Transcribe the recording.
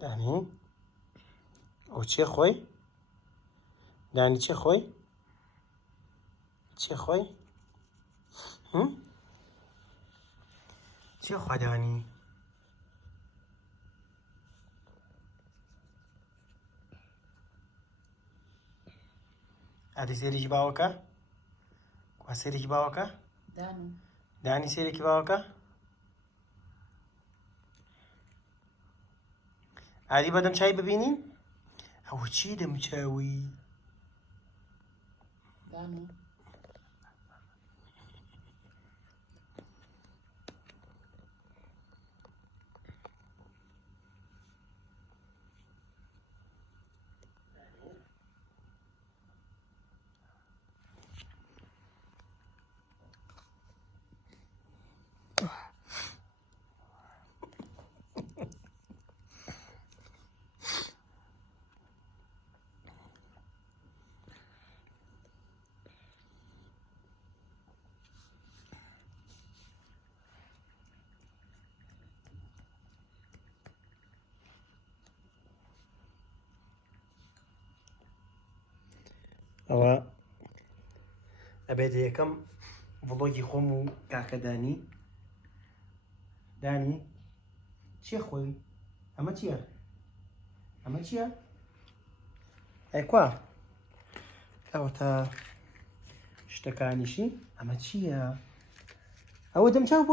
دانی ئەو چێ خۆی دانی چێ خۆی چێ خۆی چێ خوا دانی ئادی سێرێکی باوەکە وا سێرێکی باوەکە دانی سێرێکی باوەکە ئادی بەدەم چای ببینین ئەوە چی دەمچاوی ئەوە ئەبێت یەکەم ڤڵۆگی خۆم و کاکە دانی دانی چێ خۆی ئەمە چییە ئەمە چییە ئەی کوا ئەوە تا شتەکانیشی ئەمە چییە ئەوە دەمچاو بووە